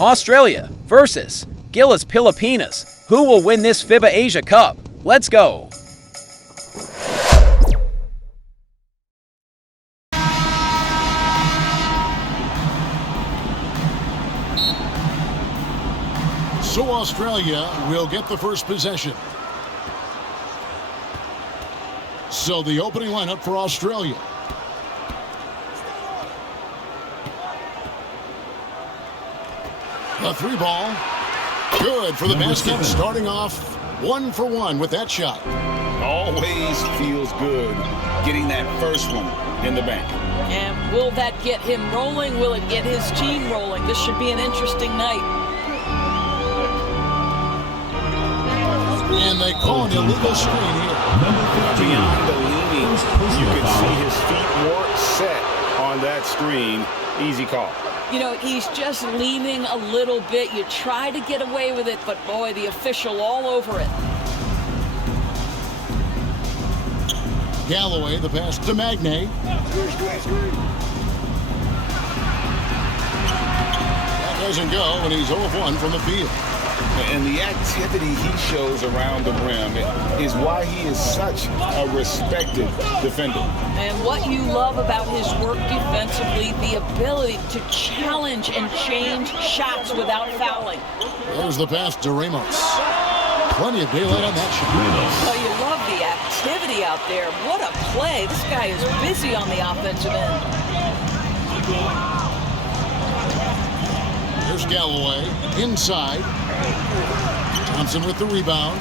Australia versus GILAS Pilipinas. Who will win this FIBA Asia Cup? Let's go! So Australia will get the first possession. So the opening lineup for Australia. A three ball. Good for the basket, starting off 1 for 1 with that shot. Always feels good getting that first one in the bank. And will that get him rolling? Will it get his team rolling? This should be an interesting night. And they call an illegal screen here. Beyond the leaning, you can see his feet more set on that screen. Easy call. You know, he's just leaning a little bit. You try to get away with it, but boy, the official all over it. Galloway, the pass to Magnay. That doesn't go, and he's 0 of 1 from the field. And the activity he shows around the rim is why he is such a respected defender. And what you love about his work defensively, the ability to challenge and change shots without fouling. There's the pass to Ramos. Plenty of daylight on that shot. Oh, you love the activity out there. What a play. This guy is busy on the offensive end. Here's Galloway inside. Thompson with the rebound.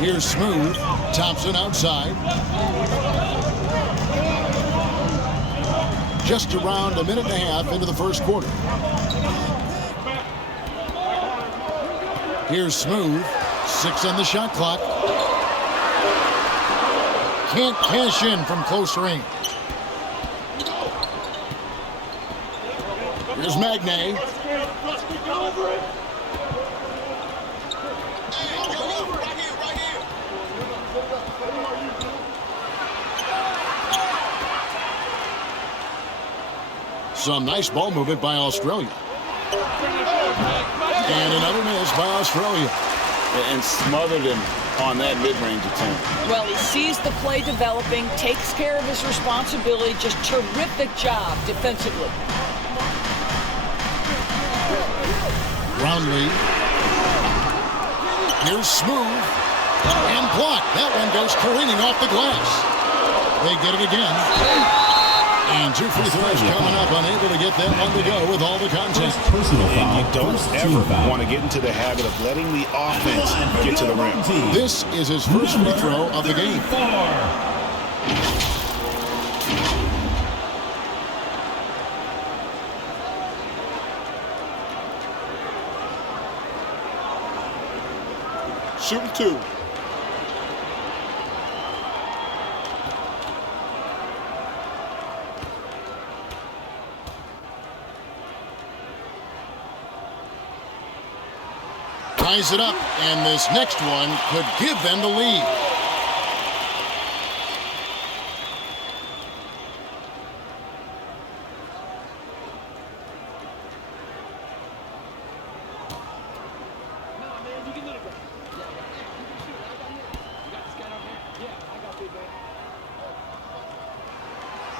Here's Smooth. Thompson outside. Just around a minute and a half into the first quarter. Here's Smooth. 6 on the shot clock. Can't cash in from close range. Here's Magnay. Some nice ball movement by Australia. And another miss by Australia. And smothered him on that mid-range attempt. Well, he sees the play developing, takes care of his responsibility. Just terrific job defensively. Brownlee. Here's Smooth. And blocked. That one goes careening off the glass. They get it again. And 2 free throws coming up. Unable to get that one to go with all the contact. Personal foul. You don't ever want to get into the habit of letting the offense get to the rim. This is his first free throw of the game. Shooting 2. Ties it up, and this next one could give them the lead.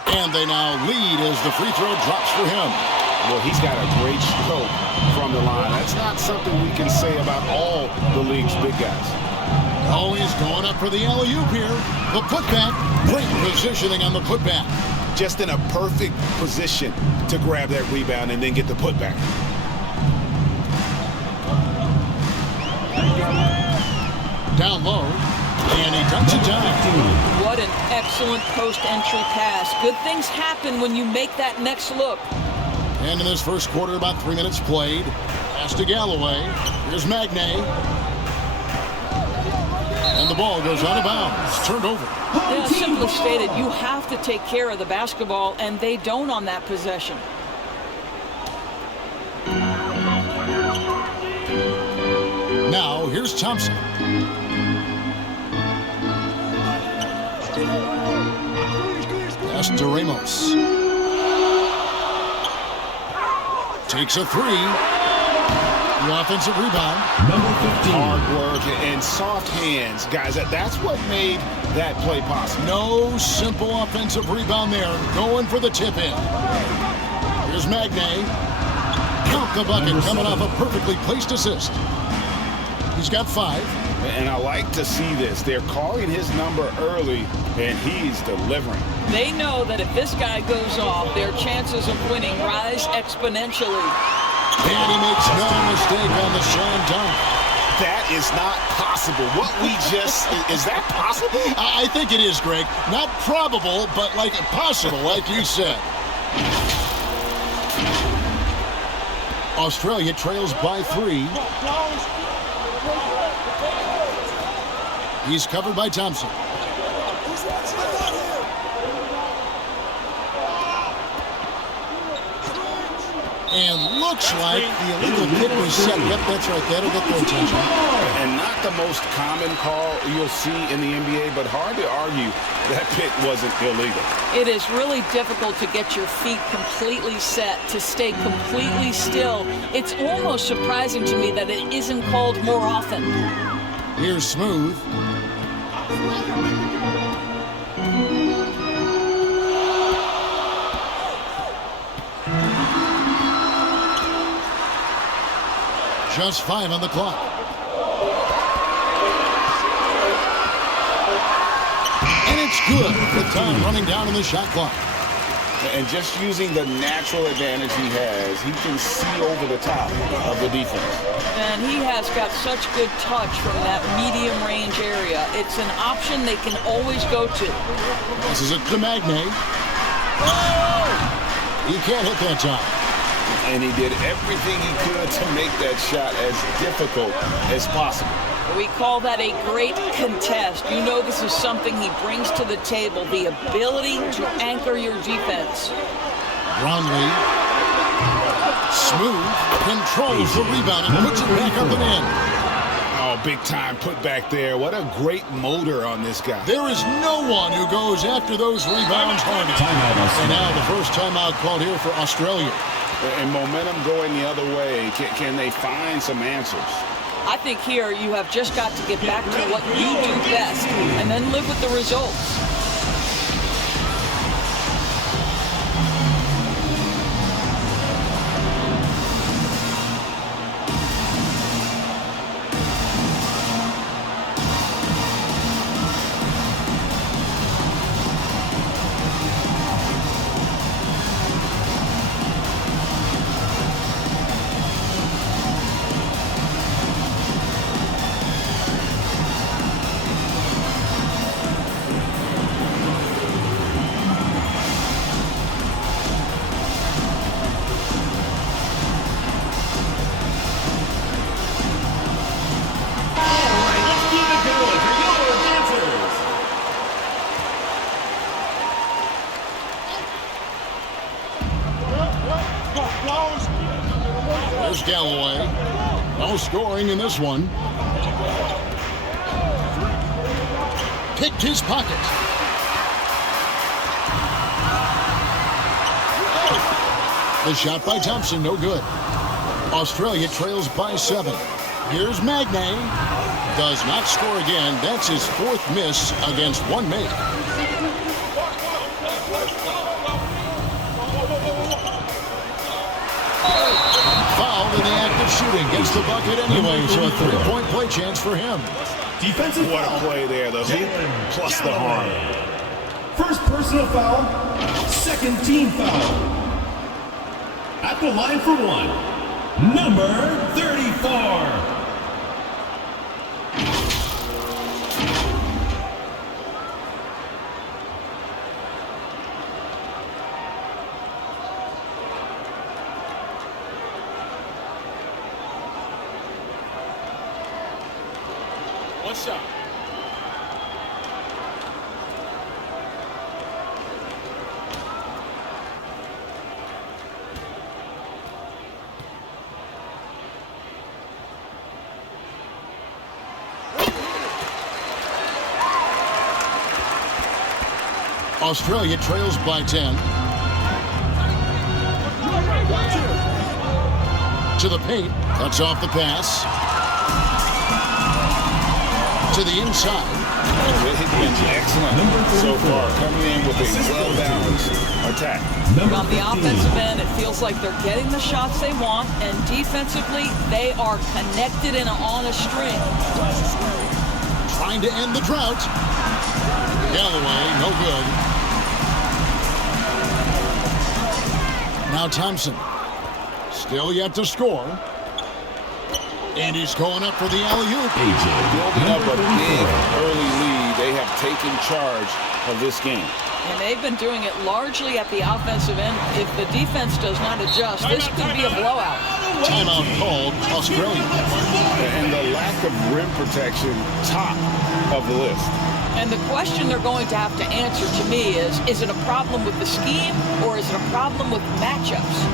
And they now lead as the free throw drops for him. Well, he's got a great stroke from the line. That's not something we can say about all the league's big guys. Oh, he's going up for the alley-oop here. The putback. Great positioning on the putback. Just in a perfect position to grab that rebound and then get the putback. Down low. And he dumps it down. What an excellent post-entry pass. Good things happen when you make that next look. And in this first quarter, about 3 minutes played. Pass to Galloway. Here's Magnay. And the ball goes out of bounds. Turned over. Yeah, simply stated, you have to take care of the basketball, and they don't on that possession. Now, here's Thompson. Pass to Ramos. Takes a three. The offensive rebound. Number 15. Hard work and soft hands, guys. That's what made that play possible. No simple offensive rebound there. Going for the tip-in. Here's Magnay. Count the bucket, coming off a perfectly placed assist. He's got 5. And I like to see this. They're calling his number early, and he's delivering. They know that if this guy goes off, their chances of winning rise exponentially. And he makes no mistake on the slam dunk. That is not possible. What we just, is that possible? I think it is, Greg. Not probable, but like possible, like you said. Australia trails by 3. He's covered by Thompson. And looks like the illegal kick was set. Yep, that's right. That'll get their attention. And not the most common call you'll see in the NBA, but hard to argue that pick wasn't illegal. It is really difficult to get your feet completely set, to stay completely still. It's almost surprising to me that it isn't called more often. Here's Smooth. Just 5 on the clock. And it's good with time running down in the shot clock. And just using the natural advantage he has, he can see over the top of the defense. And he has got such good touch from that medium range area. It's an option they can always go to. This is it to Magnay. Oh! He can't hit that time. And he did everything he could to make that shot as difficult as possible. We call that a great contest. You know this is something he brings to the table, the ability to anchor your defense. Brownlee. Smooth controls the rebound and puts it back up and in. Oh, big time put back there. What a great motor on this guy. There is no one who goes after those rebounds harder. And now the first timeout called here for Australia. And momentum going the other way. Can they find some answers? I think here you have just got to get back to what you do best and then live with the results. There's Galloway. No scoring in this one. Picked his pocket. The shot by Thompson, no good. Australia trails by 7. Here's Magnay. Does not score again. That's his 4th miss against one mate. Fouled in the act of shooting. Gets the bucket anyway, so a 3-point play chance for him. Defensive What foul. a play there. The hoop plus the harm. First personal foul. Second team foul. At the line for 1. Number 34. One shot. Australia trails by 10. to the paint. Cuts off the pass. To the inside. It has been excellent so far, coming in with a well-balanced attack. On the offensive end, it feels like they're getting the shots they want, and defensively, they are connected and on a string. Trying to end the drought. Galloway, no good. Now Thompson. Still yet to score. And he's going up for the alley-oop. Building up a big early lead. They have taken charge of this game. And they've been doing it largely at the offensive end. If the defense does not adjust, this could be a blowout. Timeout called, Australia. And the lack of rim protection, top of the list. And the question they're going to have to answer to me is it a problem with the scheme or is it a problem with matchups?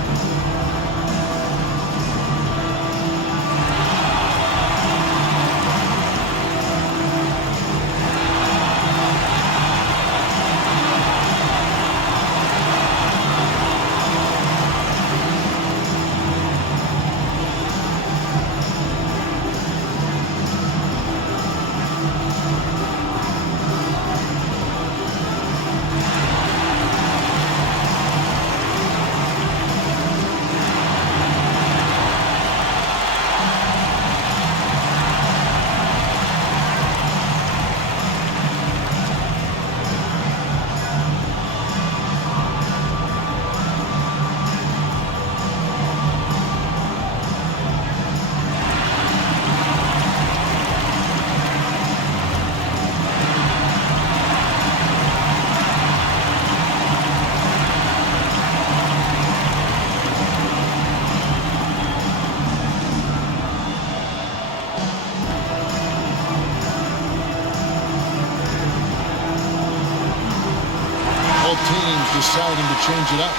Deciding to change it up.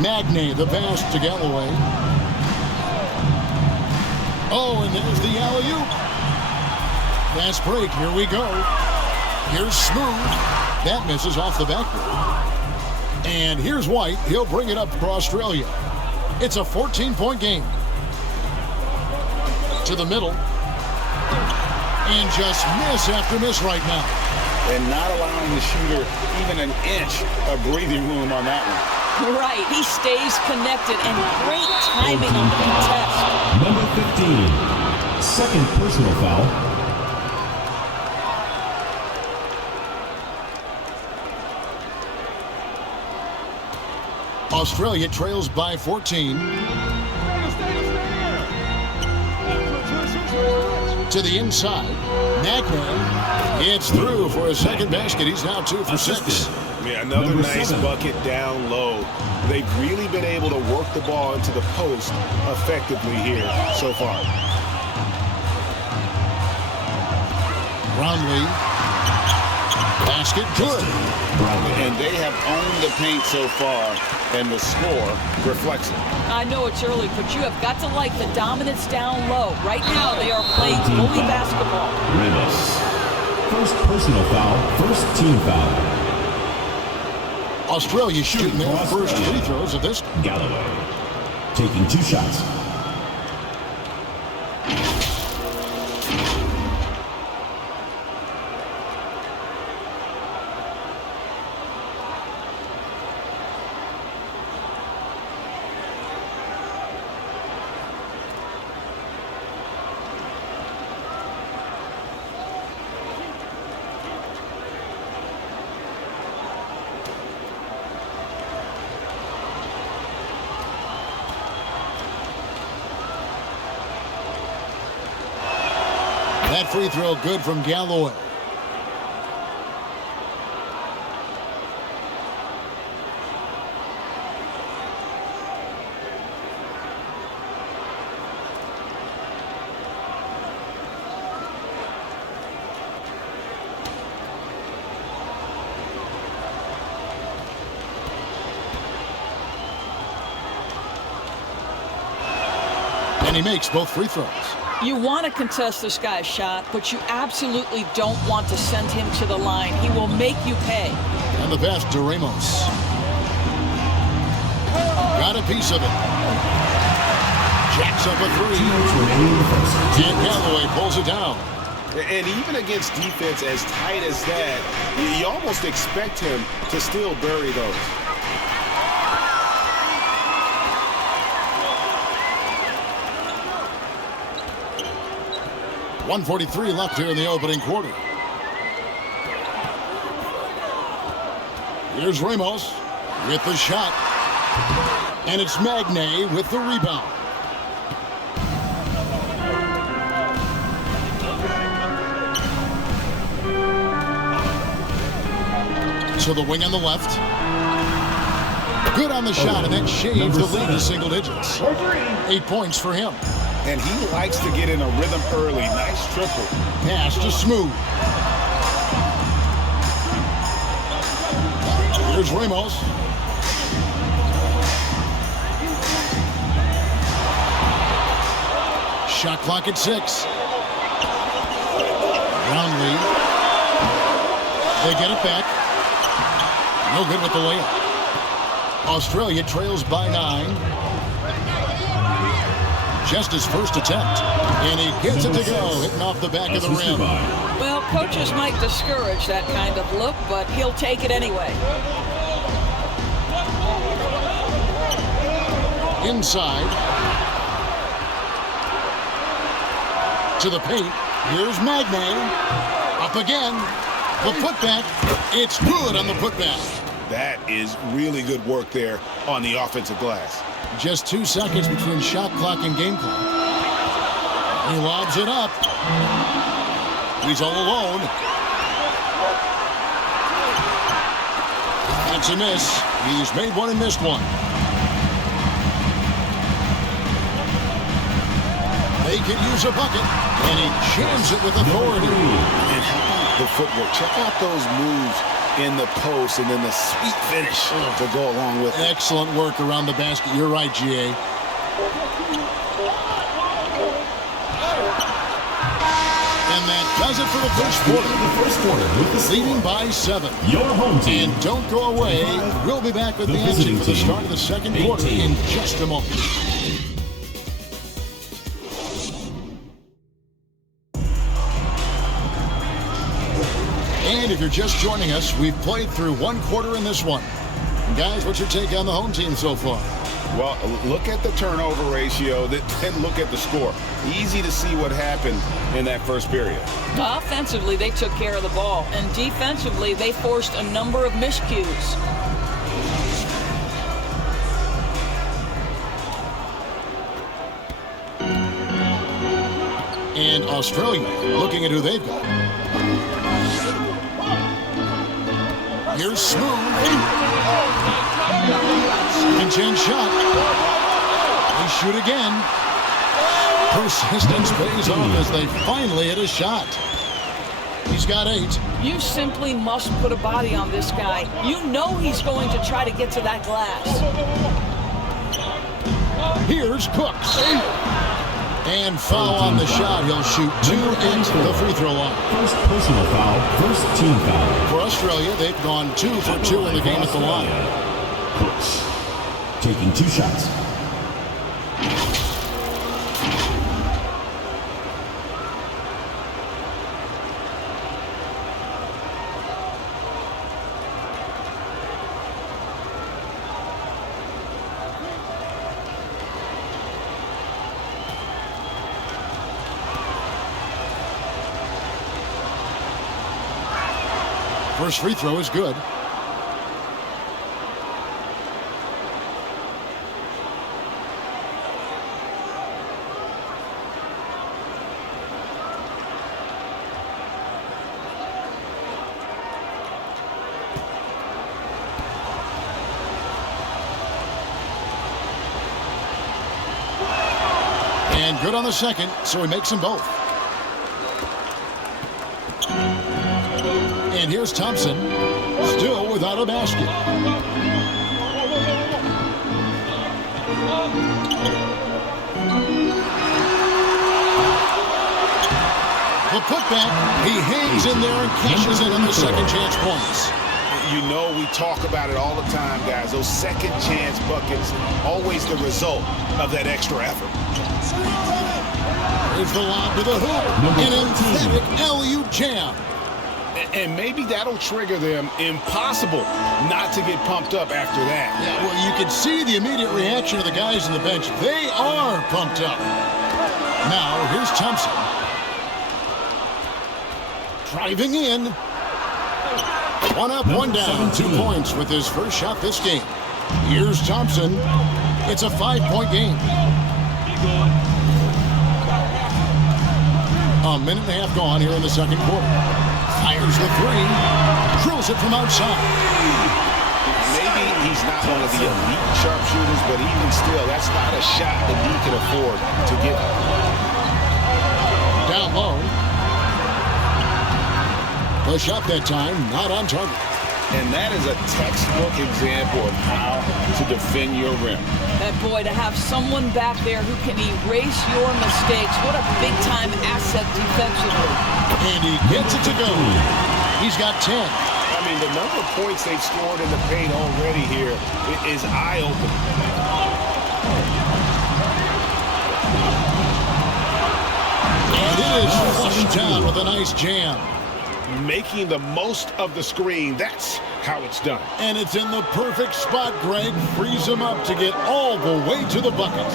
Magnay, the pass to Galloway. Oh, and there's the alley-oop. Fast break, here we go. Here's Smooth. That misses off the backboard. And here's White. He'll bring it up for Australia. It's a 14-point game. To the middle. And just miss after miss right now. And not allowing the shooter even an inch of breathing room on that one. Right, he stays connected and great timing on the contest. Number 15, second personal foul. Australia trails by 14. To the inside. Magnay gets through for a second basket. He's now 2 for 6. Yeah, another nice bucket down low. They've really been able to work the ball into the post effectively here so far. Brownlee. Basket good. And they have owned the paint so far, and the score reflects it. I know it's early, but you have got to like the dominance down low. Right now, they are playing bully basketball. Rivas. First personal foul, first team foul. Australia shooting their first free throws of this. Galloway taking 2 shots. That free throw good from Galloway. And he makes both free throws. You want to contest this guy's shot, but you absolutely don't want to send him to the line. He will make you pay. And the pass to Ramos. Got a piece of it. Jacks up a three. And Galloway pulls it down. And even against defense as tight as that, you almost expect him to still bury those. .143 left here in the opening quarter. Here's Ramos with the shot. And it's Magnay with the rebound. To the wing on the left. Good on the shot, and that shaves the lead to single digits. 8 points for him. And he likes to get in a rhythm early. Nice triple. Pass to Smooth. Here's Ramos. Shot clock at 6. Brownlee. They get it back. No good with the layup. Australia trails by 9. Just his first attempt. And he gets it to go, hitting off the back of the rim. Well, coaches might discourage that kind of look, but he'll take it anyway. Inside. To the paint. Here's Magnay. Up again. The putback. It's good on the putback. That is really good work there on the offensive glass. Just 2 seconds between shot clock and game clock. He lobs it up. He's all alone. It's a miss. He's made one and missed one. They could use a bucket, and he jams it with authority. And how about the footwork? Check out those moves in the post and then the sweet finish to go along with it. Excellent work around the basket. You're right, GA. And that does it for the first quarter. Leading by 7. Your home team. And don't go away. We'll be back with the action for the start of the second quarter in just a moment. And if you're just joining us, we've played through 1 quarter in this one. And guys, what's your take on the home team so far? Well, look at the turnover ratio, then look at the score. Easy to see what happened in that first period. Offensively, they took care of the ball, and defensively, they forced a number of miscues. And Australia, looking at who they've got. Here's Smooth. Second chance shot. They shoot again. Persistence pays off as they finally hit a shot. He's got 8. You simply must put a body on this guy. You know he's going to try to get to that glass. Here's Cooks. And foul on the shot. He'll shoot 2 into the free throw line. First personal foul, first team foul. For Australia, they've gone 2 for 2 in the game at the line. Cooks taking 2 shots. First free throw is good. And good on the second, so he makes them both. And here's Thompson, still without a basket. putback. He hangs in there and cashes in on the second chance points. You know, we talk about it all the time, guys. Those second chance buckets, always the result of that extra effort. Here's the lob to the hoop. An emphatic alley-oop jam. And maybe that'll trigger them. Impossible not to get pumped up after that. Yeah, well, you can see the immediate reaction of the guys on the bench. They are pumped up. Now, here's Thompson. Driving in. One up, one down. 2 points with his first shot this game. Here's Thompson. It's a 5-point game. A minute and a half gone here in the second quarter. Fires the three. Drills it from outside. Maybe he's not one of the elite sharpshooters, but even still, that's not a shot that he can afford to get. Down low. The shot that time, not on target. And that is a textbook example of how to defend your rim. That boy, to have someone back there who can erase your mistakes, what a big-time asset defensively. And he gets it to go. He's got 10. I mean, the number of points they've scored in the paint already here is eye-opening. And it is flushed down with a nice jam. Making the most of the screen, that's how it's done. And it's in the perfect spot, Greg. Frees him up to get all the way to the bucket.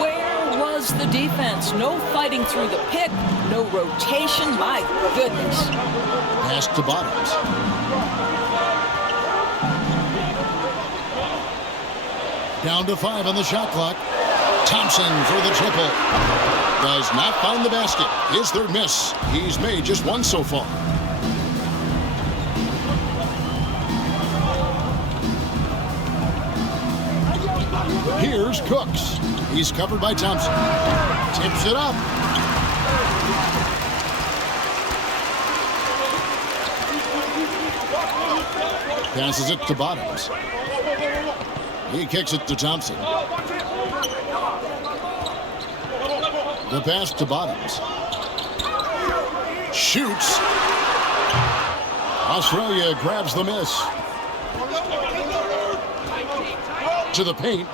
Where was the defense? No fighting through the pick, no rotation. My goodness. Pass to Bottoms. Down to 5 on the shot clock. Thompson for the triple. Does not find the basket. His third miss. He's made just one so far. Here's Cooks. He's covered by Thompson. Tips it up. Passes it to Bottoms. He kicks it to Thompson. The pass to Bottoms. Shoots. Australia grabs the miss. To the paint.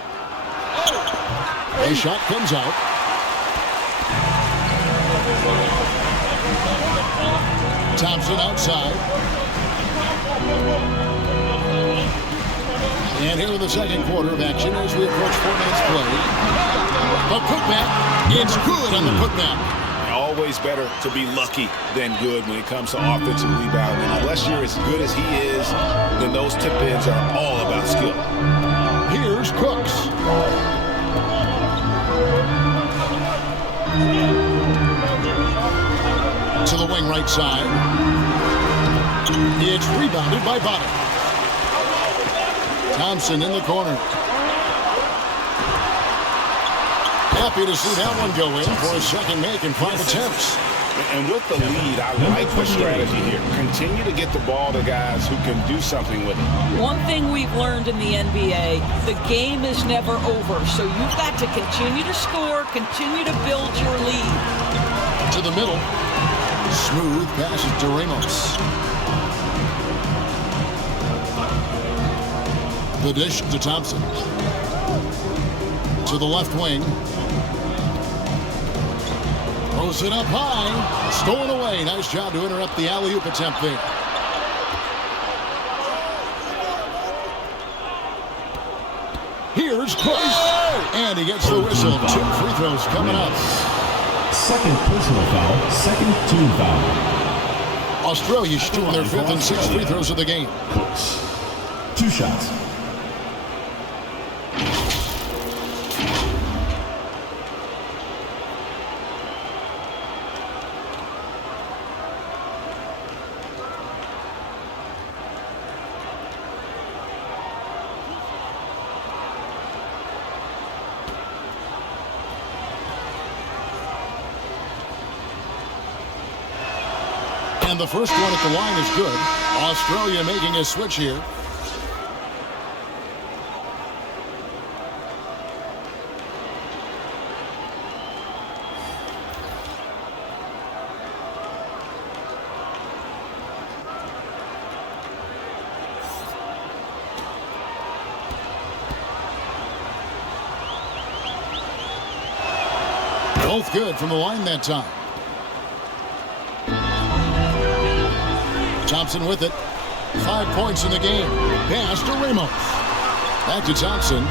The shot comes out. Thompson outside. And here in the second quarter of action as we approach 4 minutes play. A putback. It's good on the putback. Always better to be lucky than good when it comes to offensive rebounding. Unless you're as good as he is, then those tip-ins are all about skill. Here's Cooks. To the wing right side. It's rebounded by Bottom. Thompson in the corner. Happy to see that one go in for a second make in 5 attempts. And with the lead, I like the strategy here. Continue to get the ball to guys who can do something with it. One thing we've learned in the NBA, the game is never over. So you've got to continue to score, continue to build your lead. To the middle. Smooth passes to Ramos. The dish to Thompson. To the left wing. Throws it up high. Stolen away. Nice job to interrupt the alley-oop attempt there. Here's Price. And he gets the whistle. 2 free throws coming up. Second personal foul, second team foul. Australia shooting their 5th and 6th free throws of the game. Cooks. 2 shots. And the first one at the line is good. Australia making a switch here. Both good from the line that time. Thompson with it. 5 points in the game. Pass to Ramos. Back to Thompson.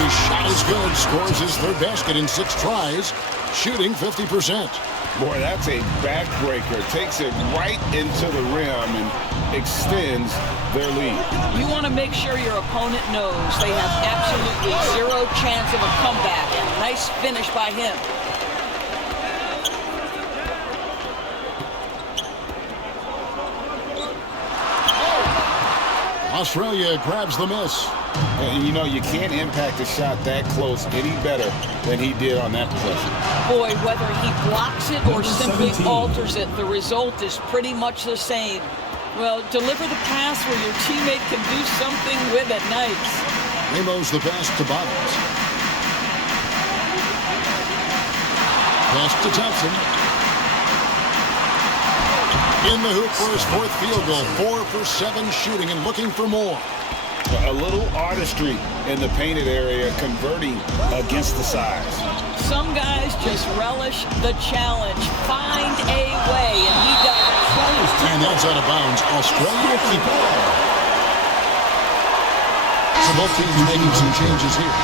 His shot is good. Scores his third basket in 6 tries. Shooting 50%. Boy, that's a backbreaker. Takes it right into the rim and extends their lead. You want to make sure your opponent knows they have absolutely zero chance of a comeback. And nice finish by him. Australia grabs the miss. And you know, you can't impact a shot that close any better than he did on that possession. Boy, whether he blocks it or simply alters it, the result is pretty much the same. Well, deliver the pass where your teammate can do something with it. Nice. Ramos the pass to Bottoms. Pass to Thompson. In the hoop for his 4th field goal. 4 for 7 shooting and looking for more. A little artistry in the painted area, converting against the size. Some guys just relish the challenge. Find a way, and he does. And that's out of bounds. Australia will keep it. So both teams making some changes here.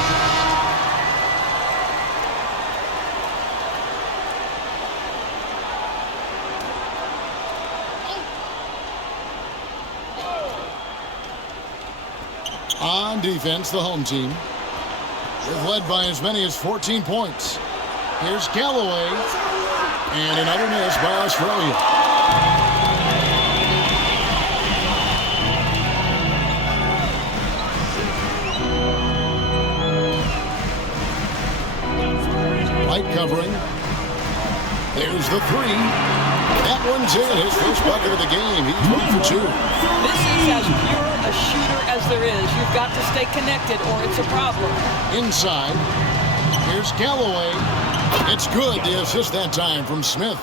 On defense, the home team is led by as many as 14 points. Here's Galloway, and another miss by Australia. Light covering. There's the 3. That one's in. His first bucket of the game. He's 1 for 2. This is as pure a shooter as there is. You've got to stay connected or it's a problem. Inside. Here's Galloway. It's good. The assist that time from Smith.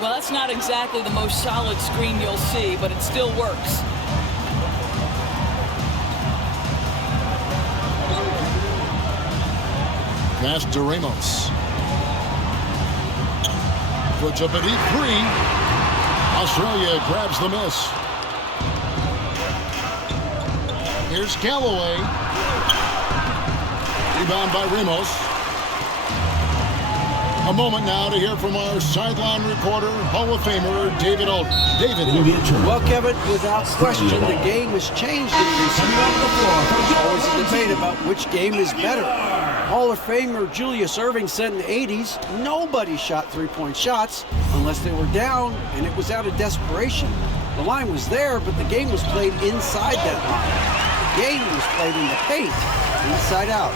Well, that's not exactly the most solid screen you'll see, but it still works. Pass to Ramos. Puts up a deep 3. Australia grabs the miss. Here's Galloway. Rebound by Ramos. A moment now to hear from our sideline reporter, Hall of Famer David Aldridge. David. Well, Kevin, without question, the game has changed in recent years. There's always a debate about which game is better. Hall of Famer Julius Erving said in the 80s, nobody shot three-point shots unless they were down, and it was out of desperation. The line was there, but the game was played inside that line. The game was played in the paint, inside out.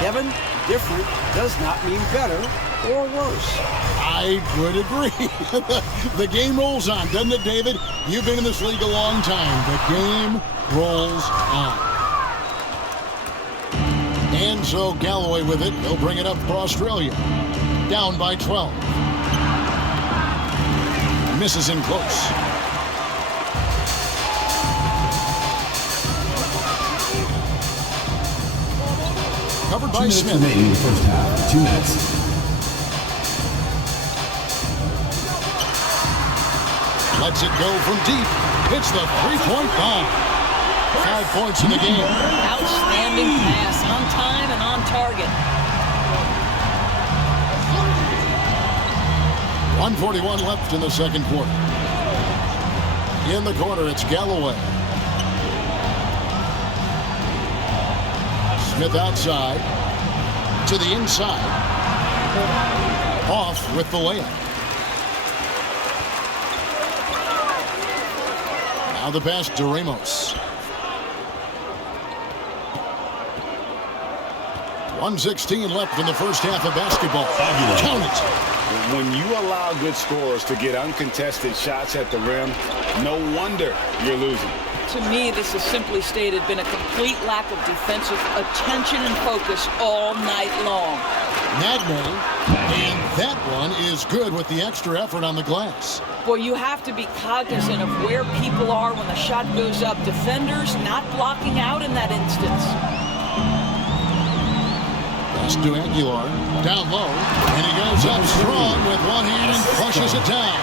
Kevin, different does not mean better or worse. I would agree. The game rolls on, doesn't it, David? You've been in this league a long time. The game rolls on. And so Galloway with it. He'll bring it up for Australia. Down by 12. Misses in close. Covered by Smith. 2 minutes remaining in the first half. 2 minutes. Lets it go from deep. Hits the three-point bomb. 5 points in the game. Outstanding pass, on time and on target. 1:41 left in the second quarter. In the corner, it's Galloway. Smith outside. To the inside. Off with the layup. Now the pass to Ramos. 1:16 left in the first half of basketball. Count it. When you allow good scorers to get uncontested shots at the rim, no wonder you're losing. To me, this has simply stated been a complete lack of defensive attention and focus all night long. Magnay, and that one is good with the extra effort on the glass. Boy, you have to be cognizant of where people are when the shot goes up. Defenders not blocking out in that instance. pass to Aguilar. Down low. And he goes up strong with one hand and flushes it down.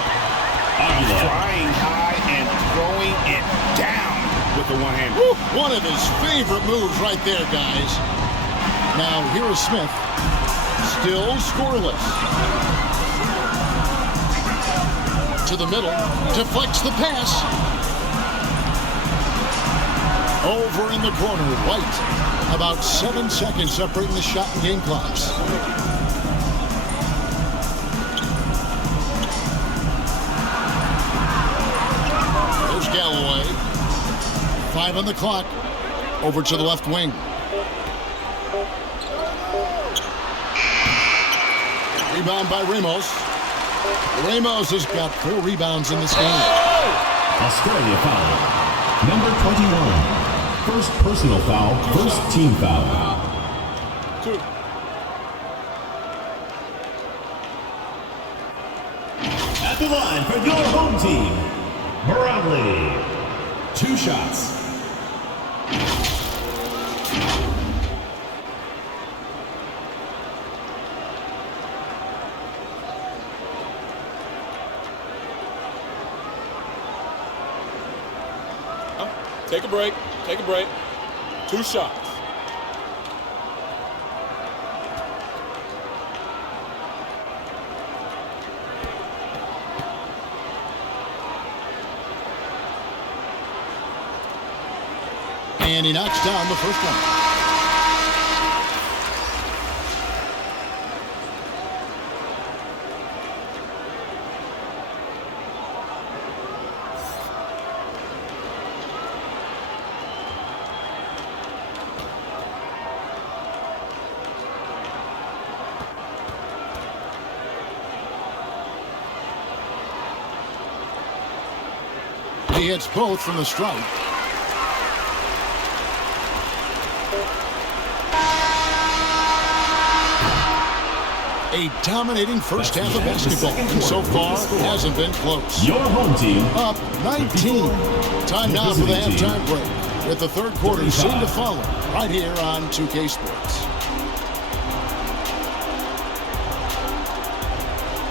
Flying high and throwing it down with the one hand. One of his favorite moves right there, guys. Now, here is Smith. Still scoreless. To the middle. Deflects the pass. Over in the corner, White. About 7 seconds separating the shot and game clocks. There's Galloway. 5 on the clock. Over to the left wing. Rebound by Ramos. Ramos has got 4 rebounds in this game. Australia foul. Number 21. First personal foul, first team foul. 2. At the line for your home team, Barangay. 2 shots. Take a break. Take a break. 2 shots. And he knocks down the first one. He hits both from the strike. A dominating first half of basketball, and so far hasn't been close. Your home team Up 19. Time now for the halftime break, with the third quarter soon to follow, right here on 2K Sports.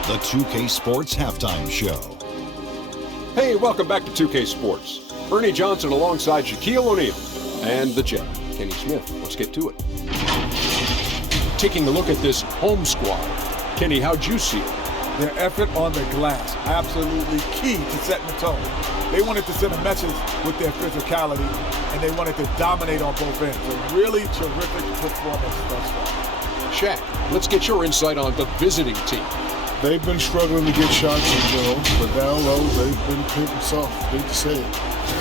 The 2K Sports Halftime Show. Hey, welcome back to 2K Sports. Ernie Johnson alongside Shaquille O'Neal and the Jet, Kenny Smith. Let's get to it. Taking a look at this home squad. Kenny, how'd you see it? Their effort on the glass, absolutely key to setting the tone. They wanted to send a message with their physicality, and they wanted to dominate on both ends. A really terrific performance thus far. Shaq, let's get your insight on the visiting team. They've been struggling to get shots in general, but down low, they've been picking soft. Hate to say it.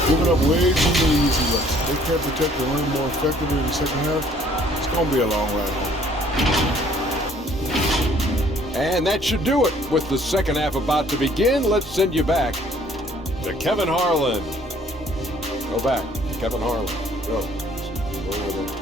Giving up way too many easy looks. They can't protect the rim more effectively in the second half. It's going to be a long ride home. And that should do it. With the second half about to begin, let's send you back to Kevin Harlan. Go back. Kevin Harlan. Go. Over there.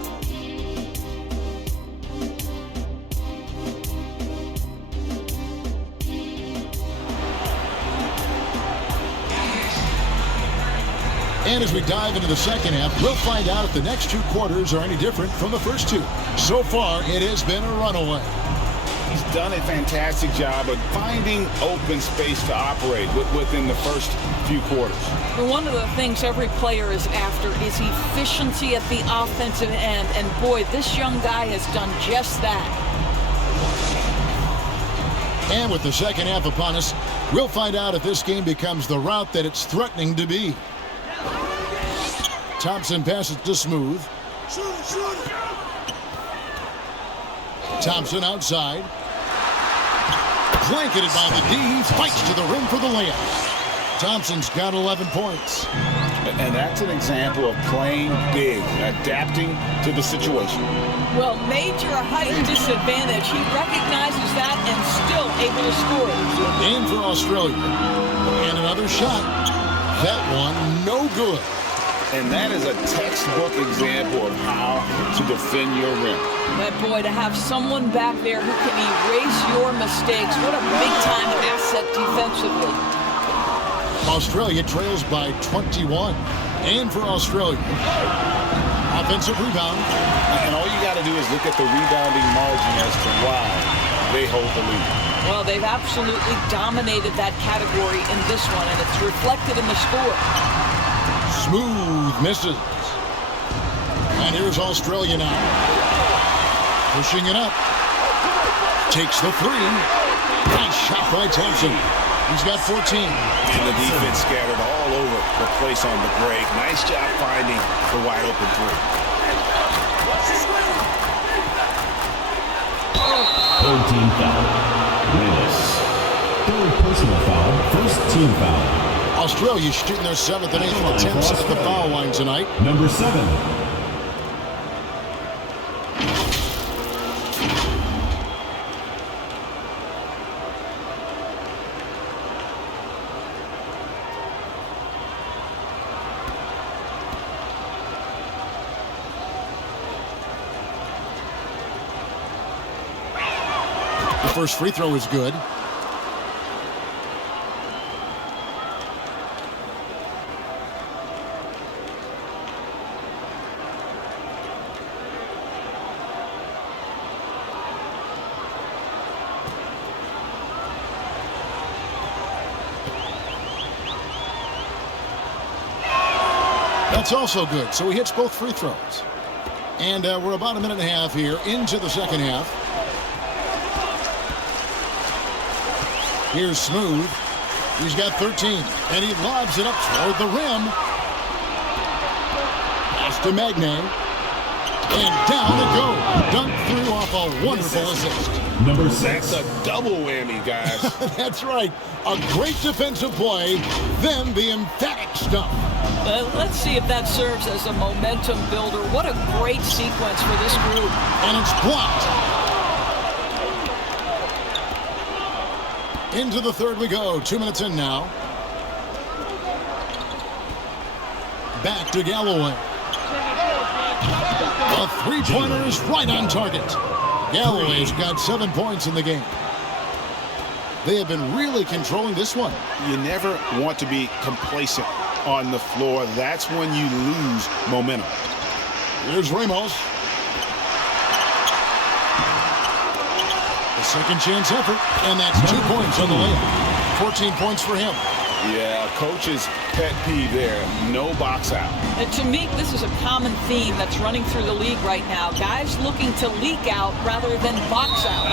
And as we dive into the second half, we'll find out if the next 2 quarters are any different from the first 2. So far, it has been a runaway. He's done a fantastic job of finding open space to operate within the first few quarters. Well, one of the things every player is after is efficiency at the offensive end. And boy, this young guy has done just that. And with the second half upon us, we'll find out if this game becomes the route that it's threatening to be. Thompson passes to Smooth. Thompson outside. Blanketed by the D. He fights to the rim for the layup. Thompson's got 11 points. And that's an example of playing big, adapting to the situation. Well, major height disadvantage. He recognizes that and still able to score. In for Australia. And another shot. That one no good. And that is a textbook example of how to defend your rim. But boy, to have someone back there who can erase your mistakes, what a big-time asset defensively. Australia trails by 21. And for Australia, Offensive rebound. And all you got to do is look at the rebounding margin as to why they hold the lead. Well, they've absolutely dominated that category in this one, and it's reflected in the score. Smooth misses. And here's Australia now. Pushing it up. Takes the three. Nice shot by Thompson. He's got 14. And the defense scattered all over the place on the break. Nice job finding the wide open three. Third team foul. Reyes. Third personal foul. First team foul. Australia shooting their 7th and 8th attempts at the foul line tonight. Number 7. First free throw is good. That's also good. So he hits both free throws. And we're about a minute and a half here into the second half. Here's Smooth. He's got 13, and he lobs it up toward the rim. Pass to Magnay. And down it goes. Dunk through off a wonderful assist. Number 6. That's a double whammy, guys. That's right. A great defensive play, then the emphatic stuff. Let's see if that serves as a momentum builder. What a great sequence for this group. And it's blocked. Into the third we go. 2 minutes in now. Back to Galloway. A three-pointer is right on target. Galloway's got 7 points in the game. They have been really controlling this one. You never want to be complacent on the floor. That's when you lose momentum. Here's Ramos. Second chance effort, and that's 2 points on the layup. 14 points for him. Yeah, coach's pet peeve there. No box out. And to me, this is a common theme that's running through the league right now. Guys looking to leak out rather than box out.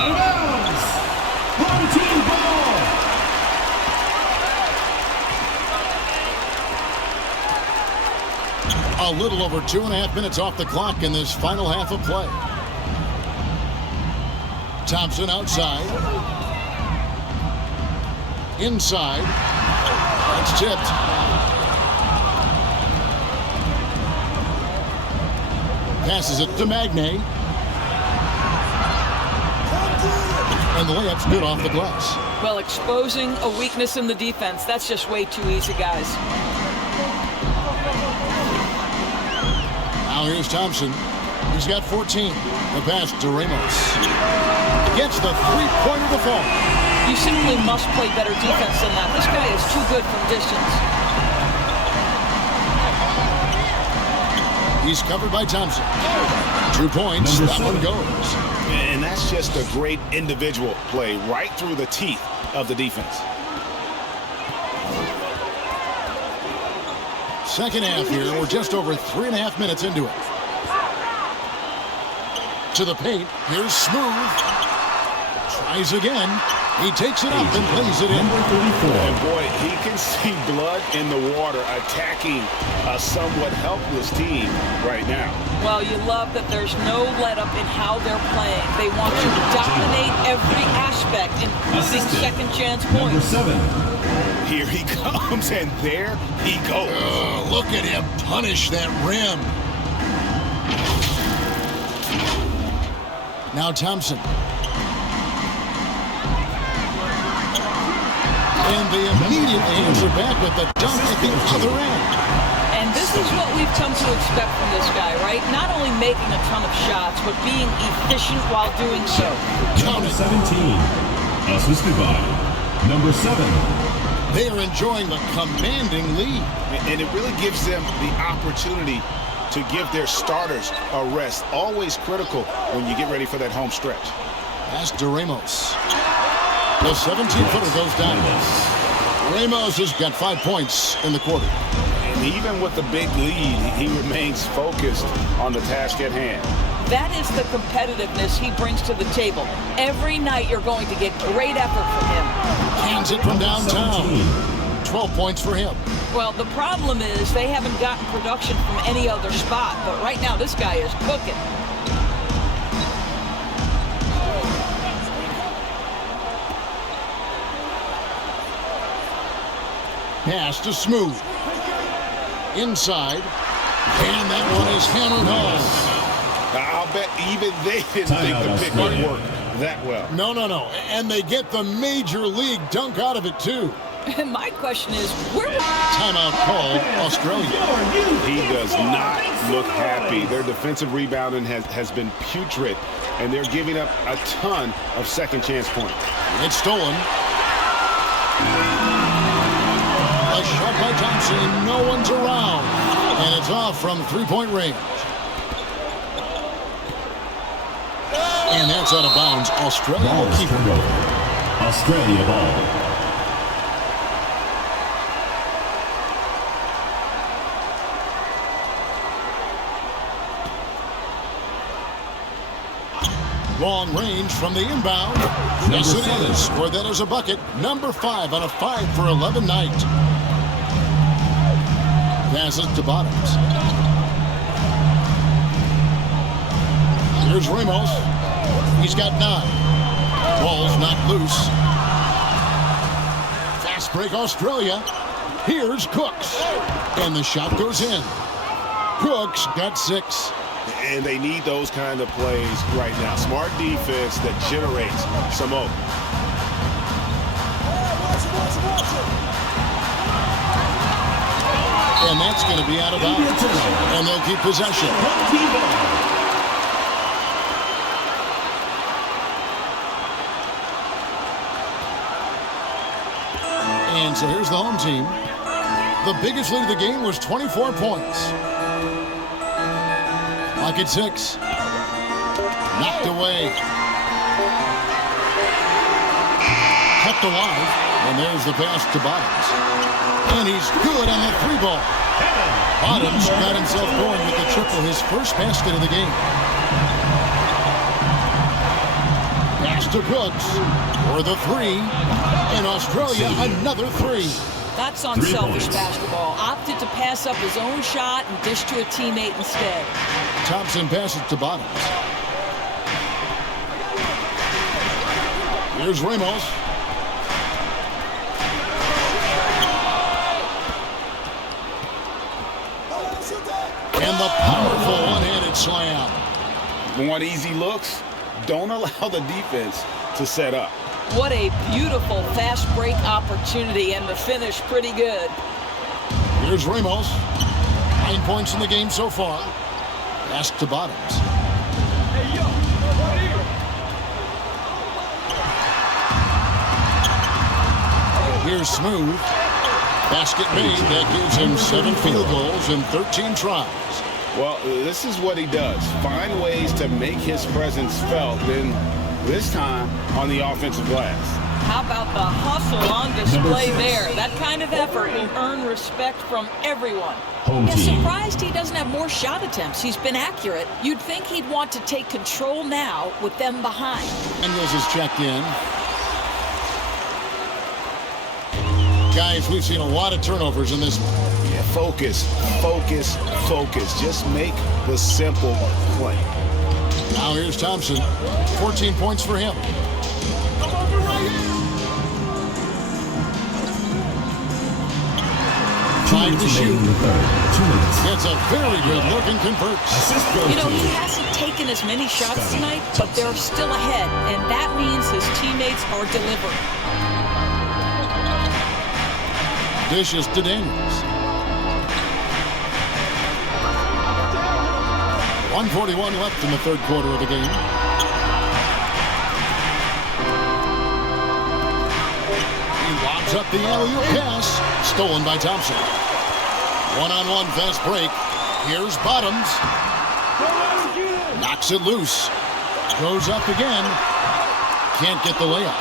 Home team ball. A little over 2.5 minutes off the clock in this final half of play. Thompson outside. Inside. It's tipped. Passes it to Magnay. And the layup's good off the glass. Well, exposing a weakness in the defense, that's just way too easy, guys. Now here's Thompson. He's got 14. The pass to Ramos. Gets the three-pointer to fall. You simply must play better defense than that. This guy is too good from distance. He's covered by Thompson. 2 points. That one goes. And that's just a great individual play right through the teeth of the defense. Second half here. We're just over 3.5 minutes into it. To the paint. Here's Smooth. Tries again. He takes it up and plays it in. And boy, he can see blood in the water attacking a somewhat helpless team right now. Well, you love that there's no let-up in how they're playing. They want to dominate every aspect, including second chance points. Number 7. Here he comes, and there he goes. Look at him punish that rim. Now Thompson. And they immediately answer back with the dunk at the other end. And this is what we've come to expect from this guy, right? Not only making a ton of shots, but being efficient while doing so. Number 17. Assisted by number 7. They are enjoying the commanding lead. And it really gives them the opportunity to give their starters a rest. Always critical when you get ready for that home stretch. Pass to Ramos. The 17-footer goes down. Ramos has got 5 points in the quarter. And even with the big lead, he remains focused on the task at hand. That is the competitiveness he brings to the table. Every night you're going to get great effort from him. Hands it from downtown. 12 points for him. Well, the problem is they haven't gotten production from any other spot, but right now this guy is cooking. Pass to Smooth. Inside. And that one is hammered home. I'll bet even they didn't think the pick would work that well. No. And they get the major league dunk out of it, too. My question is, where... Timeout called Australia. He does not look happy. Their defensive rebounding has been putrid, and they're giving up a ton of second chance points. It's stolen. A shot by Thompson. No one's around. And it's off from three-point range. And that's out of bounds. Australia will keep it. Australia ball. Long range from the inbound. Yes, it is. Score that as a bucket. Number 5 on a 5 for 11 night. Passes to Bottoms. Here's Ramos. He's got 9. Ball's not loose. Fast break Australia. Here's Cooks. And the shot goes in. Cooks got 6. And they need those kind of plays right now. Smart defense that generates some open. And that's going to be out of bounds. And they'll keep possession. And so here's the home team. The biggest lead of the game was 24 points. Clock at 6. Knocked away. Kept alive. And there's the pass to Bottoms. And he's good on the 3-ball. Bottoms got himself going with the triple, his first basket of the game. Pass to Cooks for the 3. And Australia, another 3. That's unselfish basketball. Opted to pass up his own shot and dish to a teammate instead. Thompson passes to Bottoms. Here's Ramos. And the powerful one-handed slam. Want easy looks? Don't allow the defense to set up. What a beautiful fast break opportunity, and the finish pretty good. Here's Ramos. 9 points in the game so far. Pass to Bottoms. Here's Smooth. Basket made. That gives him 7 field goals and 13 tries. Well, this is what he does. Find ways to make his presence felt, then this time on the offensive glass. How about the hustle on display there? That kind of effort will earn respect from everyone. I'm surprised he doesn't have more shot attempts. He's been accurate. You'd think he'd want to take control now with them behind. Daniels is checked in. Guys, we've seen a lot of turnovers in this one. Yeah, focus. Just make the simple play. Now here's Thompson. 14 points for him. Trying to shoot. Gets a very good look and converts. You know, he hasn't taken as many shots tonight, but they're still ahead, and that means his teammates are delivering. Dishes to Daniels. 1:41 left in the third quarter of the game. He lobs up the alley-oop pass. Stolen by Thompson. One-on-one fast break. Here's Bottoms. Knocks it loose. Goes up again. Can't get the layup.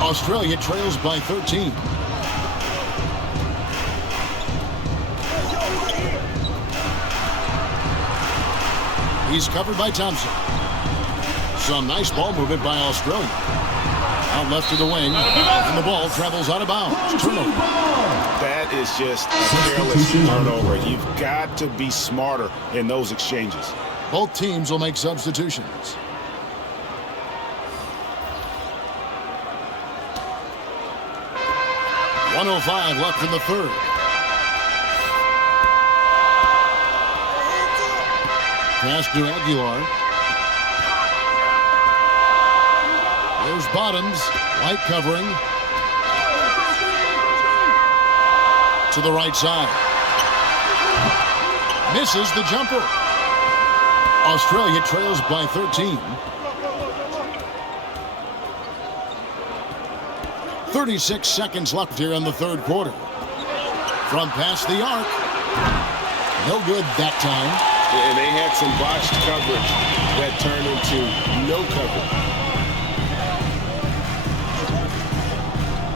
Australia trails by 13. He's covered by Thompson. Some nice ball movement by Australia. Out left to the wing, and the ball travels out of bounds. Turnover. That is just a careless turnover. You've got to be smarter in those exchanges. Both teams will make substitutions. .105 left in the third. Pass to Aguilar. There's Bottoms, White covering. To the right side. Misses the jumper. Australia trails by 13. 36 seconds left here in the third quarter. From past the arc. No good that time. And they had some botched coverage that turned into no coverage.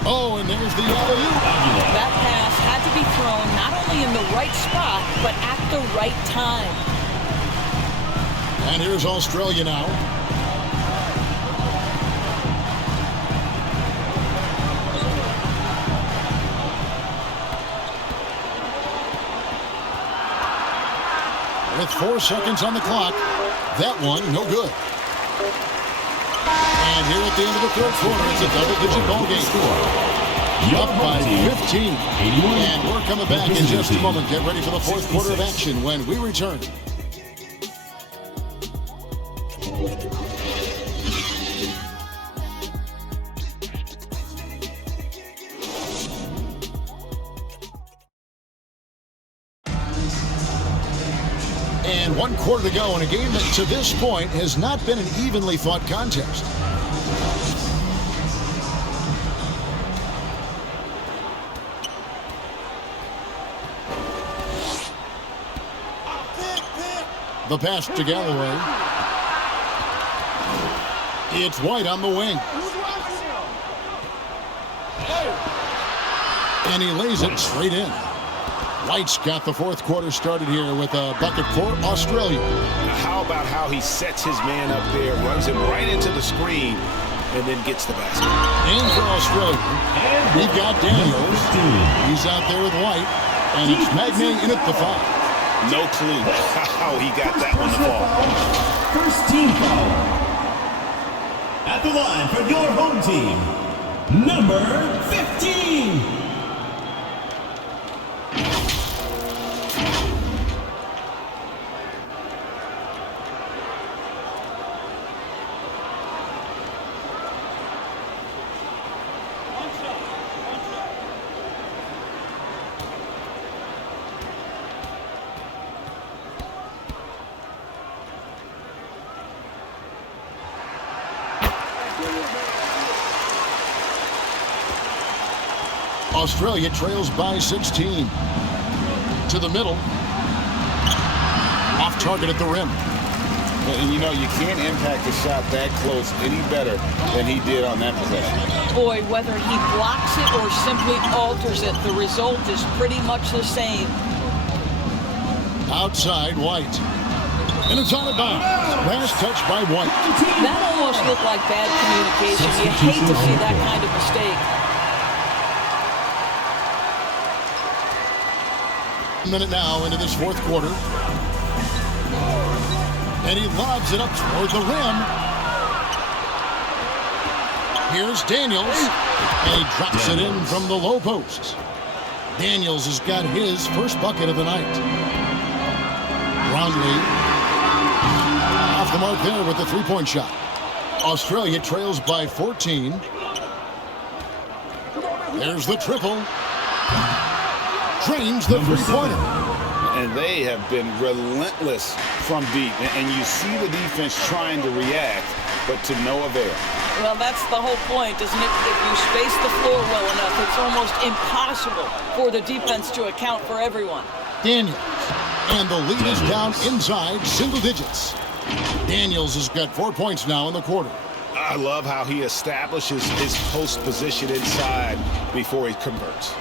Oh, and there's the alley-oop. That pass had to be thrown not only in the right spot, but at the right time. And here's Australia now. With 4 seconds on the clock, that one no good. And here at the end of the third quarter, it's a double-digit ball game. Up by 15. And we're coming back in just a moment. Get ready for the fourth quarter of action when we return. And 1 quarter to go in a game that to this point has not been an evenly fought contest. The pass to Galloway. It's White on the wing. And he lays it straight in. White's got the fourth quarter started here with a bucket for Australia. Now how about how he sets his man up there, runs him right into the screen, and then gets the basket. And for Australia, we've got Daniels. He's out there with White, and it's Magnay in at the foul. No clue how he got that one to fall. First team foul. At the line for your home team, number 15. Australia trails by 16. To the middle. Off target at the rim. And you know, you can't impact a shot that close any better than he did on that possession. Boy, whether he blocks it or simply alters it, the result is pretty much the same. Outside, White. And it's out of bounds. Last touch by White. That almost looked like bad communication. You hate to see that kind of mistake. Minute now into this fourth quarter. And he lobs it up toward the rim. Here's Daniels. And he drops it in from the low post. Daniels has got his first bucket of the night. Brownlee off the mark there with the three-point shot. Australia trails by 14. There's the triple. Drains the three-pointer. And they have been relentless from deep. And you see the defense trying to react, but to no avail. Well, that's the whole point, isn't it? If you space the floor well enough, it's almost impossible for the defense to account for everyone. Daniels And the lead is down inside single digits. Daniels has got 4 points now in the quarter. I love how he establishes his post position inside before he converts.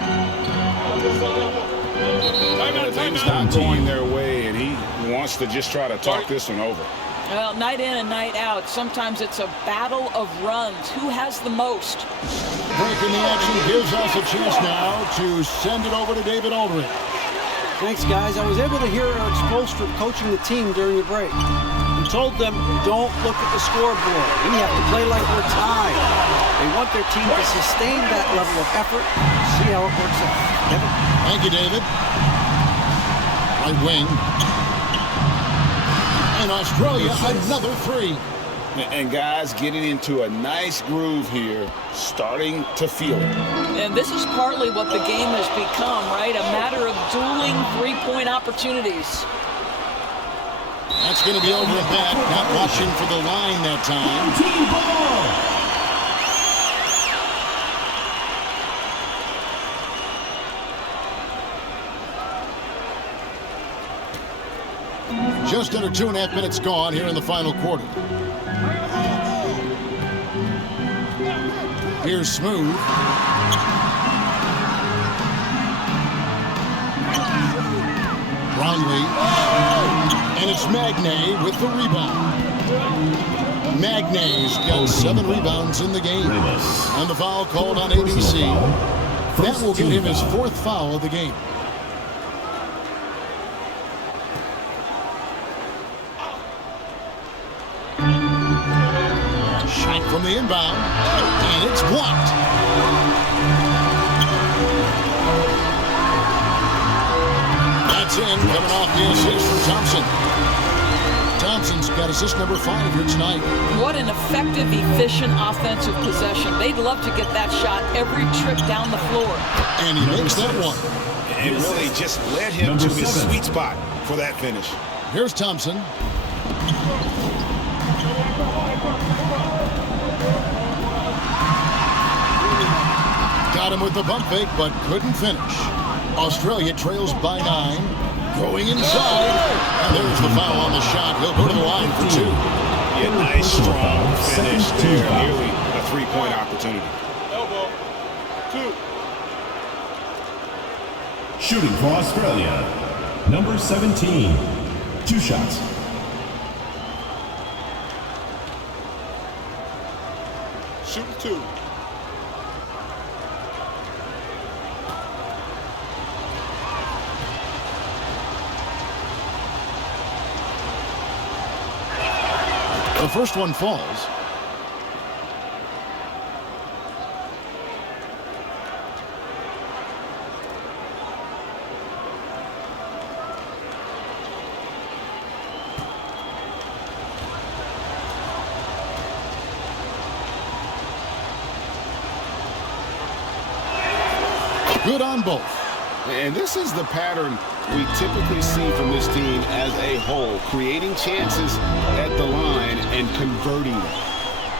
Things not going their way, and he wants to just try to talk this one over. Well, night in and night out, sometimes it's a battle of runs. Who has the most? Breaking the action gives us a chance now to send it over to David Aldridge. Thanks, guys. I was able to hear Eric Spoelstra coaching the team during the break. He told them, don't look at the scoreboard. We have to play like we're tied. They want their team to sustain that level of effort. See how it works out. Kevin? Thank you, David. Right wing. And Australia, another 3. And guys getting into a nice groove here, starting to feel it. And this is partly what the game has become, right? A matter of dueling three-point opportunities. That's going to be over and back. Not watching for the line that time. Just under 2.5 minutes gone here in the final quarter. Here's Smooth. Brownlee. And it's Magnay with the rebound. Magnay's got 7 rebounds in the game. And the foul called on ABC. That will give him his 4th foul of the game. Shot from the inbound. And it's blocked. That's in, coming off the assist for Thompson. Thompson's got assist number 5 here tonight. What an effective, efficient offensive possession. They'd love to get that shot every trip down the floor. And he makes that one. It really just led him to his sweet spot for that finish. Here's Thompson. Got him with the bump fake, but couldn't finish. Australia trails by 9. Going inside. And there's the foul on the shot. He'll go to the line for 2. Yeah, nice, strong finish there. Nearly a 3-point opportunity. Elbow. 2. Shooting for Australia, number 17. 2 shots. Shooting 2. The first one falls. Good on both. And this is the pattern we typically see from this team as a whole, creating chances at the line and converting them.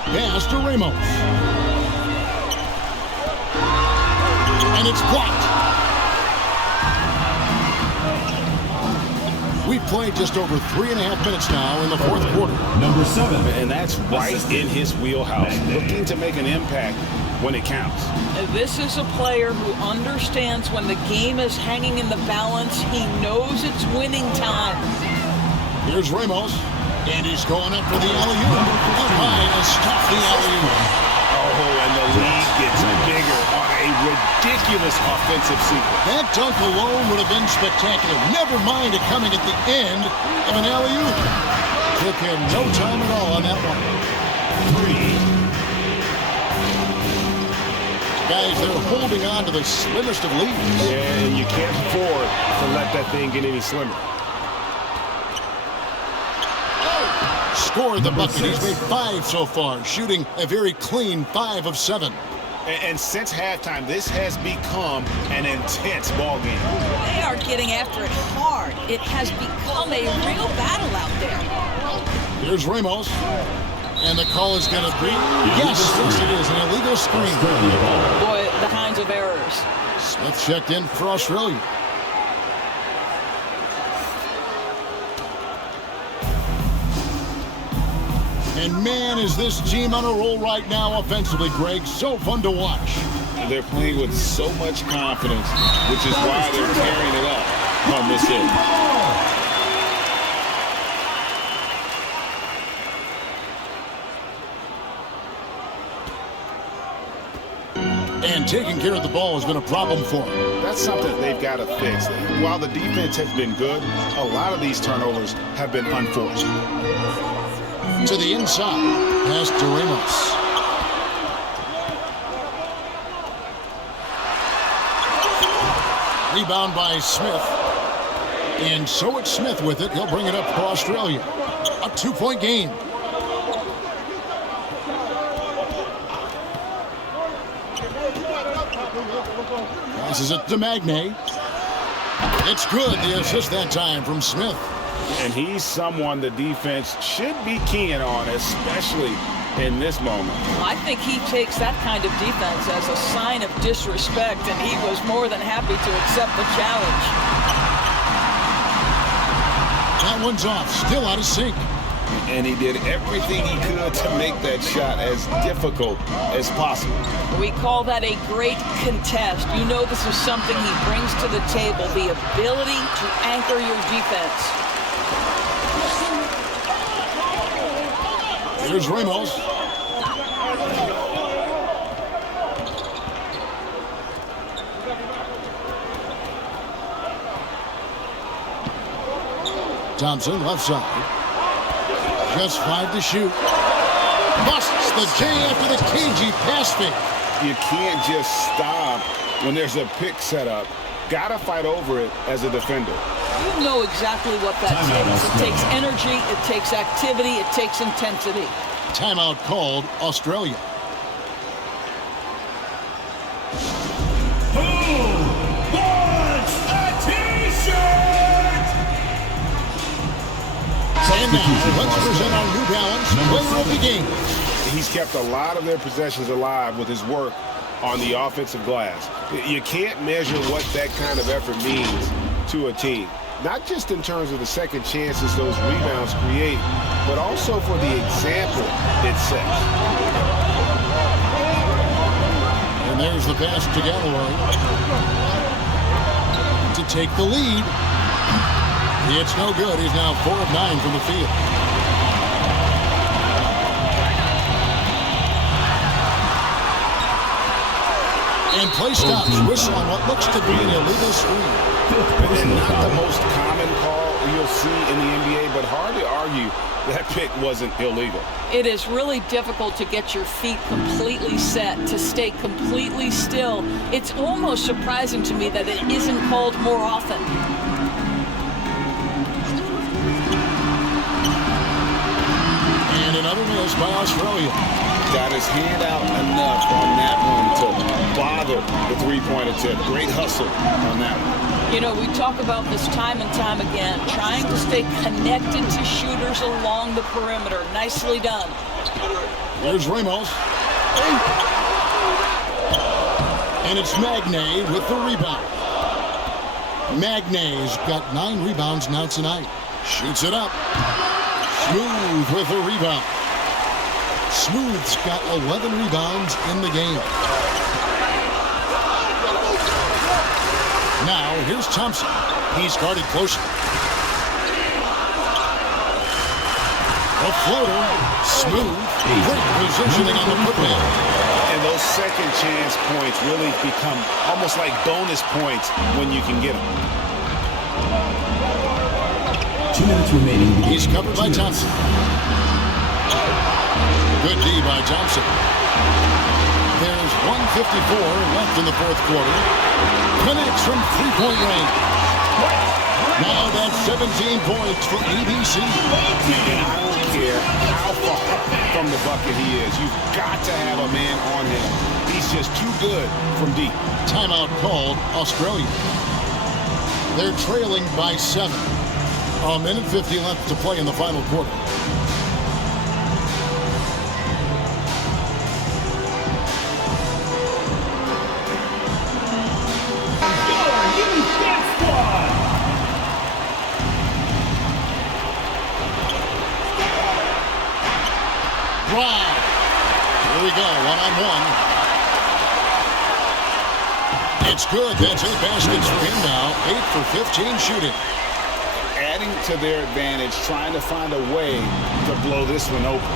Pass to Ramos. And it's blocked. We've played just over 3.5 minutes now in the 4th quarter. Number 7. And that's right in his wheelhouse, looking to make an impact when it counts. This is a player who understands when the game is hanging in the balance. He knows it's winning time. Here's Ramos, and he's going up for the alley-oop. Up high to stop the alley-oop. Oh, and the lead gets bigger on a ridiculous offensive sequence. That dunk alone would have been spectacular. Never mind it coming at the end of an alley-oop. Took him no time at all on that one. 3. Guys, they're holding on to the slimmest of leads. And you can't afford to let that thing get any slimmer. Scored the bucket. He's made 5 so far, shooting a very clean 5 of 7. And since halftime, this has become an intense ball game. They are getting after it hard. It has become a real battle out there. Here's Ramos. And the call is going to be, yes, it is, an illegal screen. Boy, the kinds of errors. Smith checked in for Australia. And man, is this team on a roll right now offensively, Greg. So fun to watch. They're playing with so much confidence, which is why they're tearing it up on this end. And taking care of the ball has been a problem for them. That's something they've got to fix. While the defense has been good, a lot of these turnovers have been unforced. To the inside, pass to Ramos. Rebound by Smith. And so it's Smith with it. He'll bring it up for Australia. A 2-point game. Passes it to Magnay. It's good. The assist that time from Smith. And he's someone the defense should be keying on, especially in this moment. I think he takes that kind of defense as a sign of disrespect, and he was more than happy to accept the challenge. That one's off. Still out of sync. And he did everything he could to make that shot as difficult as possible. We call that a great contest. You know this is something he brings to the table, the ability to anchor your defense. Here's Ramos. Thompson, left side. Just 5 to shoot. Busts the J after the cagey pass fake. You can't just stop when there's a pick set up. Gotta fight over it as a defender. You know exactly what that takes. It takes energy, it takes activity, it takes intensity. Timeout called, Australia. Who wants a T-shirt? And now, let's present our New Balance player of the game. He's kept a lot of their possessions alive with his work on the offensive glass. You can't measure what that kind of effort means to a team. Not just in terms of the second chances those rebounds create, but also for the example it sets. And there's the pass to Galloway to take the lead. It's no good. He's now 4 of 9 from the field. And play stops. Whistle on what looks to be an illegal screen. And not the most common call you'll see in the NBA, but hard to argue that pick wasn't illegal. It is really difficult to get your feet completely set, to stay completely still. It's almost surprising to me that it isn't called more often. And another miss by Australia. Got his hand out enough on that one to bother the three-point attempt. Great hustle on that one. You know, we talk about this time and time again, trying to stay connected to shooters along the perimeter. Nicely done. Here's Ramos. And it's Magnay with the rebound. Magnay's got 9 rebounds now tonight. Shoots it up. Smooth with the rebound. Smooth's got 11 rebounds in the game. Now, here's Thompson. He's guarded closely. A floater. Smooth. Great positioning on the putback. And those second chance points really become almost like bonus points when you can get them. 2 minutes remaining. He's covered by Thompson. Good D by Thompson. There's 1:54 left in the fourth quarter. Connects from three-point range. Now that's 17 points for ABC. And I don't care how far from the bucket he is. You've got to have a man on him. He's just too good from deep. Timeout called, Australia. They're trailing by 7. A minute 50 left to play in the final quarter. foul. Here we go, one-on-one. It's good. That's 8 baskets for him now. 8 for 15 shooting. Adding to their advantage, trying to find a way to blow this one open.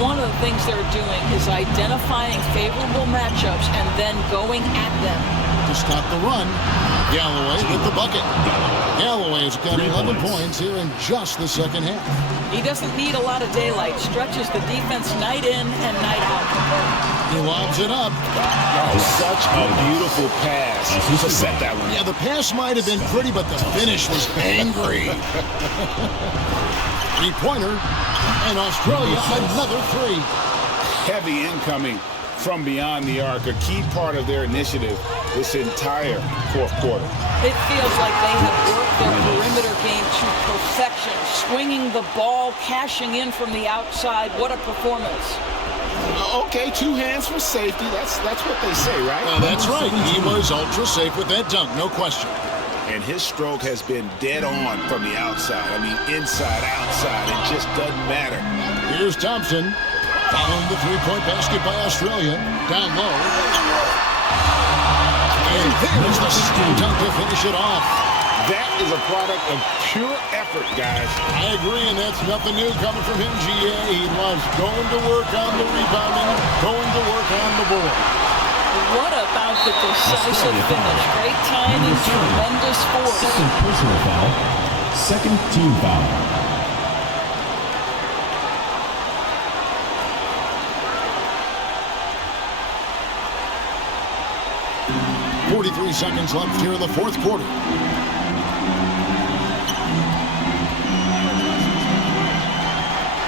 One of the things they're doing is identifying favorable matchups and then going at them. To stop the run, Galloway with the bucket. Galloway has got 11 points here in just the second half. He doesn't need a lot of daylight. Stretches the defense night in and night out. He lobs it up. Oh, such a beautiful pass to set that one. Yeah, the pass might have been pretty, but the finish was angry. Three-pointer, and Australia another 3. Heavy incoming from beyond the arc, a key part of their initiative this entire fourth quarter. It feels like they have worked their perimeter game to perfection, swinging the ball, cashing in from the outside. What a performance. Okay, 2 hands for safety. That's what they say, right? That's right. He was ultra safe with that dunk, no question. And his stroke has been dead on from the outside. I mean, inside, outside, it just doesn't matter. Here's Thompson. Following the three-point basket by Australia. Down low. And there's the slam dunk to finish it off. That is a product of pure effort, guys. I agree, and that's nothing new coming from him, GA. He loves going to work on the rebounding, going to work on the board. What about the decisive finish? Great timing, tremendous force. Second personal foul. Second team foul. 43 seconds left here in the fourth quarter.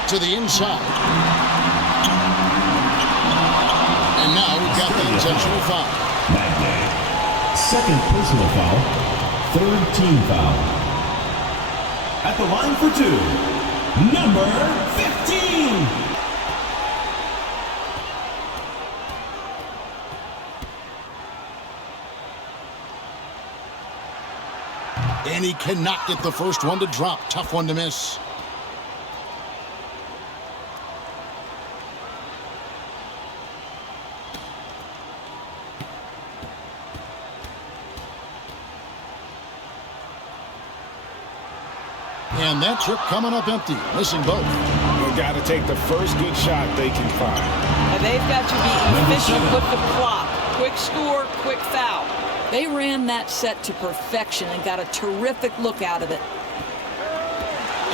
To the inside. And now we've got the intentional foul. Second personal foul. Third team foul. At the line for 2, number 15. And he cannot get the first one to drop. Tough one to miss. And that trip coming up empty, missing both. They've got to take the first good shot they can find. And they've got to be efficient with the clock. Quick score, quick foul. They ran that set to perfection and got a terrific look out of it.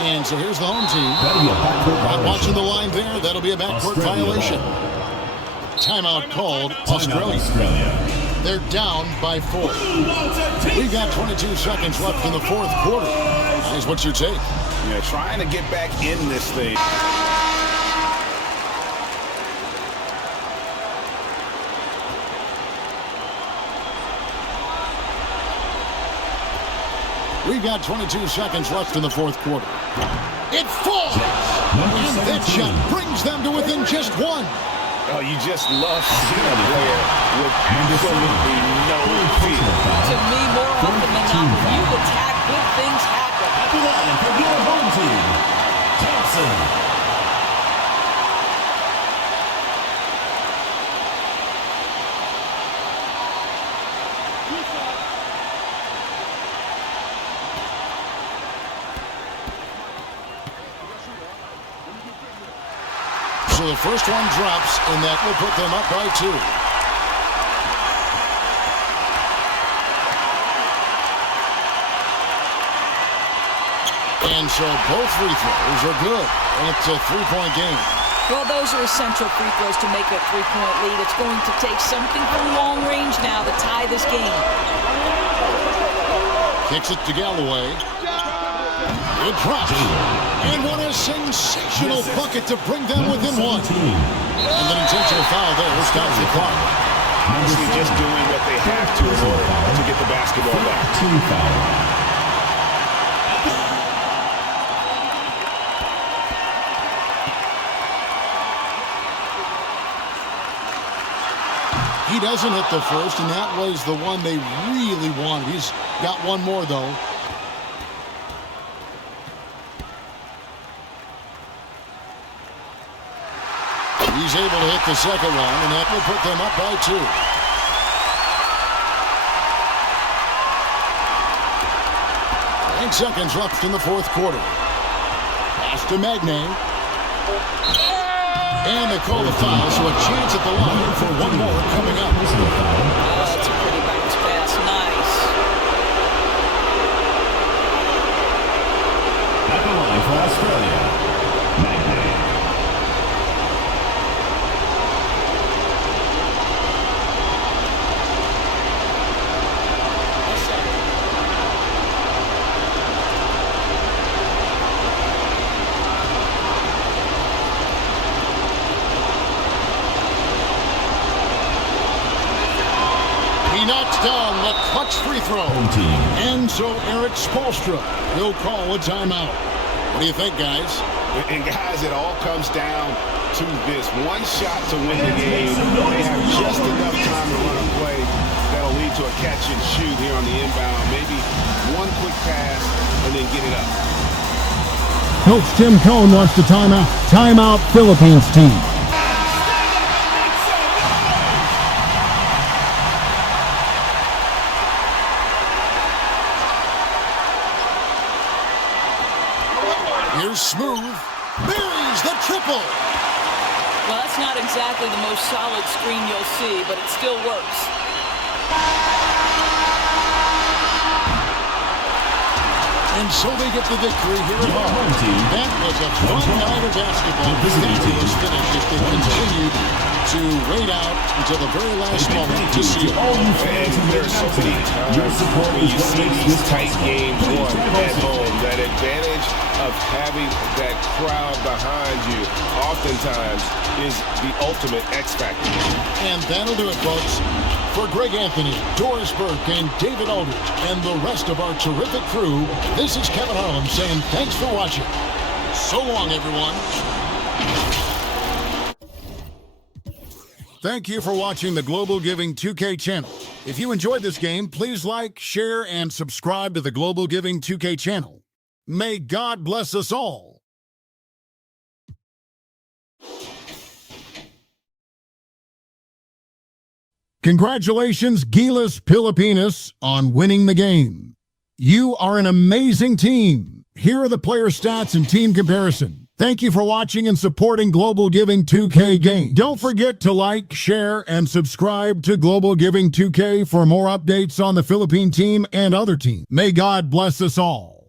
And so here's the home team. Not watching the line there. That'll be a backcourt violation. Timeout called Australia. They're down by 4. We've got 22 seconds left in the fourth quarter. Guys, what's your take? Yeah, trying to get back in this thing. We've got 22 seconds left in the fourth quarter. It falls! And that shot brings them to within just 1. Oh, you just love seeing a player with absolutely no fear. To me, more often than not, when you attack, good things happen. At the line for your home team, Thompson. So the first one drops, and that will put them up by 2. And so both free throws are good, and it's a 3-point game. Well, those are essential free throws to make a 3-point lead. It's going to take something from long range now to tie this game. Kicks it to Galloway. It drops. And what a sensational bucket to bring them within 1. And an intentional foul there stops the clock. Honestly, just doing what they have to in order to get the basketball back. Team foul. He doesn't hit the first, and that was the one they really wanted. He's got one more, though. He's He's able to hit the second one, and that will put them up by 2. 8 seconds left in the fourth quarter. Pass to Magnay. And they call the foul, so a chance at the line for one more coming up. That's a pretty bounce pass. Nice. At the line for Australia, Magnay. He knocks down the clutch free throw. And so Eric Spoelstra will call a timeout. What do you think, guys? And guys, it all comes down to this. One shot to win the game. They have just enough time to run a play that'll lead to a catch and shoot here on the inbound. Maybe one quick pass and then get it up. Coach Tim Cohn wants the timeout. Timeout, Philippines team. Here's Smooth. Buries the triple. Well, that's not exactly the most solid screen you'll see, but it still works. And so they get the victory here at home. That was a fun night of basketball. That was finished as they continued to wait out until the very last moment to see it. And there's so many times when you see these tight games won at home, that advantage of having that crowd behind you oftentimes is the ultimate X factor. And that'll do it, folks. For Greg Anthony, Doris Burke, and David Aldridge, and the rest of our terrific crew, this is Kevin Harlan saying thanks for watching. So long, everyone. Thank you for watching the Global Giving 2K channel. If you enjoyed this game, please like, share, and subscribe to the Global Giving 2K channel. May God bless us all. Congratulations, GILAS Pilipinas, on winning the game. You are an amazing team. Here are the player stats and team comparison. Thank you for watching and supporting Global Giving 2K game. Don't forget to like, share, and subscribe to Global Giving 2K for more updates on the Philippine team and other teams. May God bless us all.